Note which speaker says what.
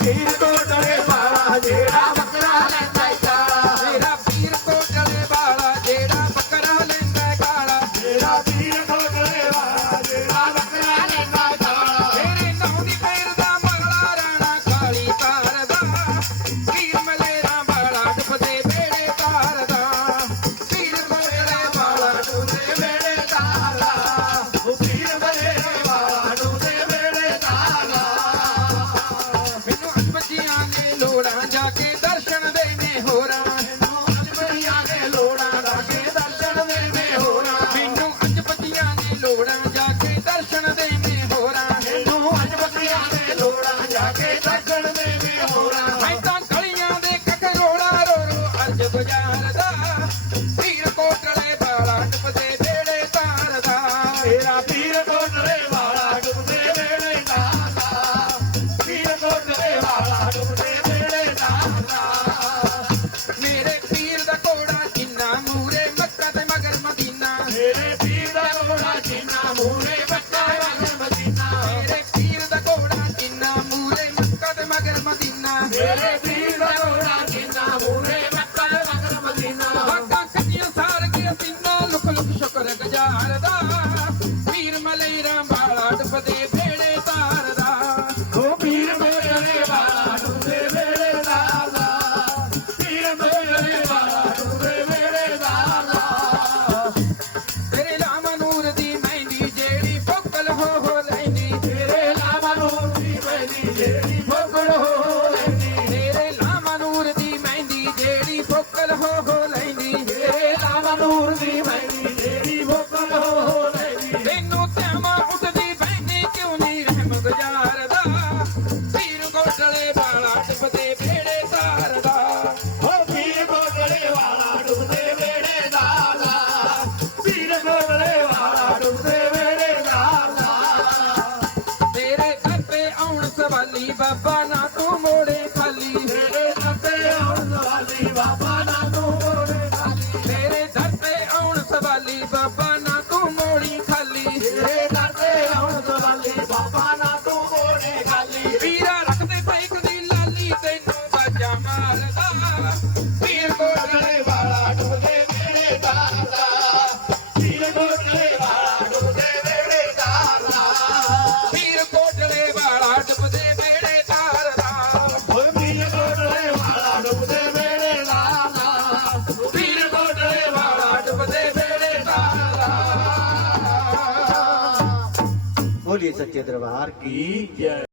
Speaker 1: ਪੀਰ ਕੋਟਲੇ ਵਾਲਾ, ਜਿਹੜਾ ਬੱਕਰਾ ਲੈਂਦਾ ਈ ਕਾਲਾ।
Speaker 2: ਮੇਰਾ ਪੀਰ ਕੋਟਲੇ ਵਾਲਾ, ਜਿਹੜਾ ਬੱਕਰਾ ਲੈਂਦਾ ਕਾਲਾ।
Speaker 1: ਮੇਰਾ ਪੀਰ ਕੋਟਲੇ ਵਾਲਾ, ਜਿਹੜਾ ਬੱਕਰਾ ਲੈਂਦਾ ਈ ਕਾਲਾ।
Speaker 2: ਤੇਰੇ ਨਾਂ ਦੀ ਫੇਰ ਦਾ ਮਗਲਾ ਰਾਣਾ ਕਾਲੀ ਤਾਰ ਦਾ। ਪੀਰ ਮਲੇਰਾ ਵਾਲਾ ਡੁੱਬਦੇ ਵੇੜੇ ਤਾਰ ਦਾ। ਪੀਰ ਕੋਟਲੇ ਵਾਲਾ
Speaker 1: ਡੂਦੇ
Speaker 2: know what I'm
Speaker 1: ਮੇਰੇ ਪੀਰ
Speaker 2: ਦਾ
Speaker 1: ਲੋੜਾ ਜਿੰਨਾ ਮੂਰੇ ਬੱਚਾ ਵਗ ਮਦੀਨਾ।
Speaker 2: ਵਾਕਾਂ ਕੱਟੀਆਂ ਸਾਰ ਕੇ ਸੀਨਾ ਲੁਕ ਲੁਕ ਸ਼ੁਕਰ ਗੁਜ਼ਾਰ ਨੂਰ ਦੀ ਹੋ ਤੈਨੂੰ ਉੱਠਦੀ ਬੈਠੀ ਕਿਉਂ ਨਹੀਂ ਰਹਿਮ ਗੁਜ਼ਾਰਦਾ? ਪੀਰ ਗੋਟਲੇ ਵਾਲਾ ਟਿਪਦੇ ਵੇੜੇ ਤਾਰਦਾ
Speaker 1: ਹੋ ਪੀਰ ਕੋਟਲੇ ਵਾਲਾ ਡੁੱਬਦੇ ਵੇੜੇ ਪੀਰ ਕੋਟਲੇ ਵਾਲਾ ਵੇੜੇ ਤਾਲਾ
Speaker 2: ਤੇਰੇ ਤੇ ਆਉਣ ਸਵਾਲੀ ਬਾਬਾ ਨਾ ਤੂੰ ਮੋੜੇ।
Speaker 3: बोलिए सच्चे दरबार की जय